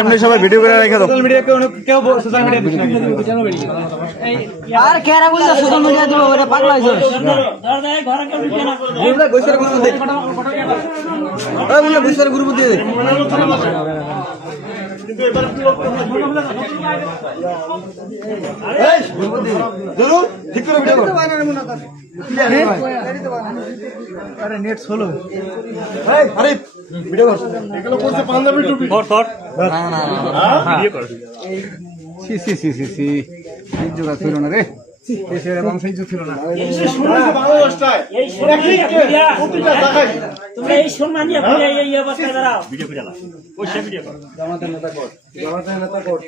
এমনি সবাই ভিডিও করে রেখে দাও। কেউ সোশ্যাল মিডিয়া দিস না, আর কেরা বলছে সোশ্যাল মিডিয়া দিব ওরে পাগল হইছে। বললে গোসের গ্রুপ দে, ওই বললে গোসের গ্রুপ দে। কিন্তু এবার এই গ্রুপ দে জরুর ঠিক করে ভিডিও কর। আরে নেট সোলো এই আরে ভিডিও কর। এগুলো করতে পাঞ্জাবি টুপি কর কর। না না না ভিডিও কর। সি সি সি সি সি এই জোড়া ছিল না রে, এসের এবং সেই জোড়া ছিল না। এই শুনুন বাংলাদেশটায় এই শুনুন প্রতিটা জায়গায় তুমি এই সম্মানিয়া ভিডিও এই অবস্থা দাঁড়াও ভিডিও করে নাও। ওই সে ভিডিও কর। জামাতের নেতা কর, জামাতের নেতা কর।